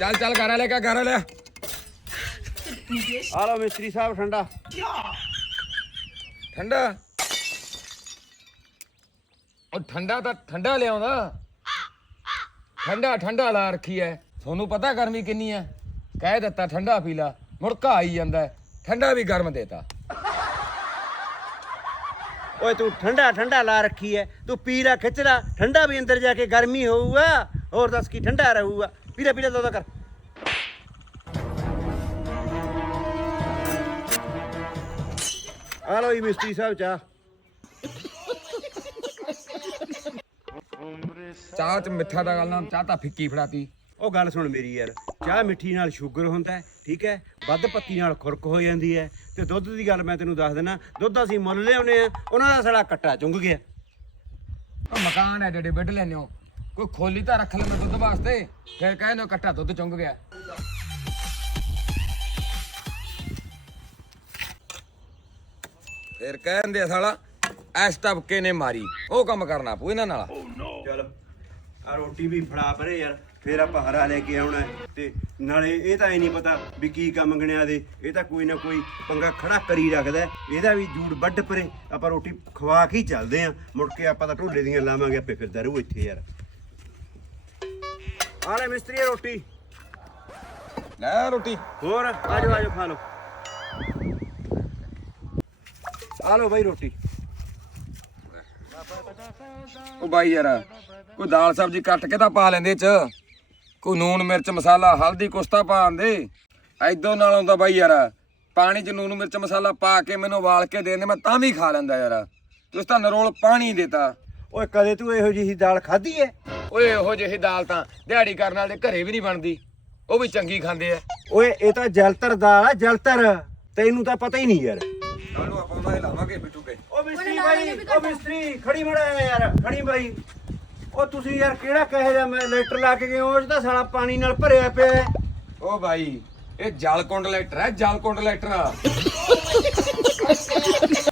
ਚੱਲ ਚੱਲ ਘਰ ਲੈ ਕੇ ਘਰ ਲੈ ਆ ਲਓ ਮਿਸਤਰੀ ਸਾਹਿਬ ਠੰਡਾ। ਠੰਡਾ? ਉਹ ਠੰਡਾ ਤਾਂ ਠੰਡਾ ਲਿਆਉਂਦਾ। ਠੰਡਾ ਠੰਡਾ ਲਾ ਰੱਖੀ ਐ। ਤੁਹਾਨੂੰ ਪਤਾ ਗਰਮੀ ਕਿੰਨੀ ਐ। ਕਹਿ ਦਿੱਤਾ ਠੰਡਾ ਪੀ ਲਾ। ਮੁੜਕਾ ਆਈ ਜਾਂਦਾ। ਠੰਡਾ ਵੀ ਗਰਮ ਦੇਤਾ। ਓਏ ਤੂੰ ਠੰਡਾ ਠੰਡਾ ਲਾ ਰੱਖੀ ਐ। ਤੂੰ ਪੀ ਲੈ ਖਿੱਚ ਲੈ। ਠੰਡਾ ਵੀ ਅੰਦਰ ਜਾ ਕੇ ਗਰਮੀ ਹੋਊਗਾ। ਹੋਰ ਦੱਸ ਕੀ ਠੰਡਾ ਰਹੂਗਾ। ਪੀ ਲੈ ਪੀ ਲੈ ਦੋ ਦੋ ਕਰ। ਆ ਲਓ ਜੀ ਮਿਸਤਰੀ ਸਾਹਿਬ ਚਾਹ। ਚਾਹ ਚ ਮਿੱਠਾ ਦਾ ਗੱਲ ਨਾ ਚਾਹ ਤਾਂ ਫਿੱਕੀ ਫੜਾਤੀ। ਉਹ ਗੱਲ ਸੁਣ ਮੇਰੀ ਯਾਰ ਚਾਹ ਮਿੱਠੀ ਨਾਲ ਸ਼ੂਗਰ ਹੁੰਦਾ ਹੈ, ਠੀਕ ਹੈ? ਵੱਧ ਪੱਤੀ ਨਾਲ ਖੁਰਕ ਹੋ ਜਾਂਦੀ ਹੈ ਤੇ ਦੁੱਧ ਦੀ ਗੱਲ ਮੈਂ ਤੈਨੂੰ ਦੱਸ ਦਿੰਦਾ ਦੁੱਧ ਅਸੀਂ ਮੁੱਲ ਲਿਆਉਨੇ ਆ ਉਹਨਾਂ ਦਾ ਸਾਲਾ ਕੱਟਾ ਚੁੰਗ ਗਿਆ। ਉਹ ਮਕਾਨ ਐ ਡੇਡੇ ਬੈੱਡ ਲੈਨੇ ਹੋ ਕੋਈ ਖੋਲੀ ਤਾਂ ਰੱਖ ਲੈ ਮੈਂ ਦੁੱਧ ਵਾਸਤੇ। ਫਿਰ ਕਹਿੰਦੇ ਕੱਟਾ ਦੁੱਧ ਚੁੰਗ ਗਿਆ। ਫਿਰ ਕਹਿੰਦੇ ਆ ਸਾਲਾ ਐਸ ਤਬਕੇ ਨੇ ਮਾਰੀ। ਉਹ ਕੰਮ ਕਰਨਾ ਪਊ ਇਹਨਾਂ ਨਾਲ। ਚਲ ਆ ਰੋਟੀ ਵੀ ਫੜਾ ਪਰੇ ਯਾਰ, ਫੇਰ ਆਪਾਂ ਹਰਾ ਲੈ ਕੇ ਆਉਣਾ ਹੈ। ਤੇ ਨਾਲੇ ਇਹ ਤਾਂ ਇਹ ਨਹੀਂ ਪਤਾ ਵੀ ਕੀ ਕੰਮ ਗਣਿਆ ਦੇ। ਇਹ ਤਾਂ ਕੋਈ ਨਾ ਕੋਈ ਪੰਗਾ ਖੜਾ ਕਰੀ ਰੱਖਦਾ ਹੈ। ਇਹਦਾ ਵੀ ਜੂੜ ਵੱਢ ਪਰੇ। ਆਪਾਂ ਰੋਟੀ ਖਵਾ ਕੇ ਹੀ ਚੱਲਦੇ ਆਂ ਮੁੜ ਕੇ ਆਪਾਂ ਤਾਂ ਢੋਲੇ ਦੀਆਂ ਲਾਵਾਂਗੇ, ਆਪੇ ਫਿਰਦਾ ਰਹੂ ਇੱਥੇ ਯਾਰ। ਆ ਲੈ ਮਿਸਤਰੀ ਰੋਟੀ। ਲੈ ਰੋਟੀ। ਹੋਰ ਆਜੋ ਆਜੋ ਖਾ ਲਓ। ਆ ਲਓ ਬਾਈ ਰੋਟੀ। ਉਹ ਬਾਈ ਯਾਰ ਕੋਈ ਦਾਲ ਸਬਜ਼ੀ ਕੱਟ ਕੇ ਤਾਂ ਪਾ ਲੈਂਦੇ ਚ। ਕੋਈ ਨੂਨ ਮਿਰਚ ਮਸਾਲਾ ਹਲਦੀ ਕੁਛ ਤਾਂ ਪਾਉਂਦੇ ਐਦੋਂ ਨਾਲੋਂ ਤਾਂ ਬਾਈ ਯਾਰ ਪਾਣੀ 'ਚ ਨੂਨ ਮਿਰਚ ਮਸਾਲਾ ਪਾ ਕੇ ਮੈਨੂੰ ਉਬਾਲ ਕੇ ਦੇ ਦੇ ਮੈਂ ਤਾਂ ਵੀ ਖਾ ਲੈਂਦਾ ਯਾਰ। ਤੁਸੀਂ ਤਾਂ ਨਰੋਲ ਪਾਣੀ ਦੇਤਾ। ਓਏ ਕਦੇ ਤੂੰ ਇਹੋ ਜਿਹੀ ਦਾਲ ਖਾਧੀ ਐ ਓਏ ਇਹੋ ਜਿਹੀ ਦਾਲ ਤਾਂ ਦਿਹਾੜੀ ਕਰਨ ਵਾਲੇ ਦੇ ਘਰੇ ਵੀ ਨਹੀਂ ਬਣਦੀ। ਉਹ ਵੀ ਚੰਗੀ ਖਾਂਦੇ ਆ। ਓਏ ਇਹ ਤਾਂ ਜਲਤਰ ਦਾਲ ਆ ਜਲਤਰ। ਤੈਨੂੰ ਤਾਂ ਪਤਾ ਹੀ ਨਹੀਂ ਯਾਰ। ਕਾਹਨੂੰ ਆਪਾਂ ਉਹਨਾਂ ਦੇ ਲਾਵਾਂਗੇ ਬਿੱਟੂ ਕੇ। ਓ ਮਿਸਤਰੀ ਬਾਈ ਓ ਮਿਸਤਰੀ ਖੜੀ ਮੜਾ ਯਾਰ ਖੜੀ ਬਾਈ। ਓ ਤੁਸੀਂ ਯਾਰ ਕਿਹੜਾ ਕਹੇ ਜਾ ਮੈਂ ਲੈਟਰ ਲਾ ਕੇ ਗਏ ਉਹ ਤਾਂ ਸਾਲਾ ਪਾਣੀ ਨਾਲ ਭਰਿਆ ਪਿਆ ਹੈ। ਓ ਬਾਈ ਇਹ ਜਲ ਕੁੰਡ ਲੈਟਰ ਹੈ ਜਲ ਕੁੰਡ ਲੈਟਰ